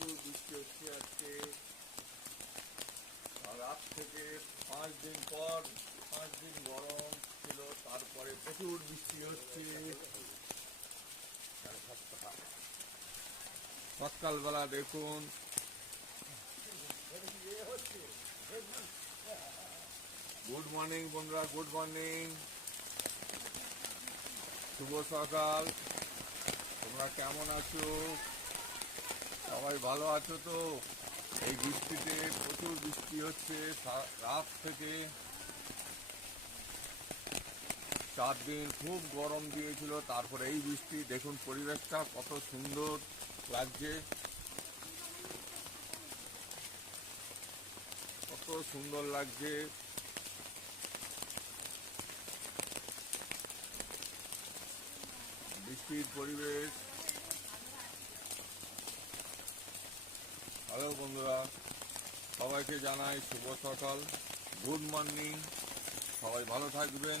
প্রচুর বৃষ্টি হচ্ছে আজকে। আর রাত থেকে 5 দিন পর 5 দিন গরম ছিল, তারপরে প্রচুর বৃষ্টি হচ্ছে। সকালবেলা দেখুন গুড মর্নিং বন্ধুরা, গুড মর্নিং, শুভ সকাল। তোমরা কেমন আছো? সবাই ভালো আছো তো? এই বৃষ্টিতে প্রচুর বৃষ্টি হচ্ছে রাত থেকে। 4 দিন খুব গরম দিয়েছিল, তারপরে এই বৃষ্টি। দেখুন পরিবেশটা কত সুন্দর লাগছে, কত সুন্দর লাগছে। বৃষ্টির পরিবেশ। হ্যালো বন্ধুরা, সবাইকে জানাই শুভ সকাল, গুড মর্নিং। সবাই ভালো থাকবেন।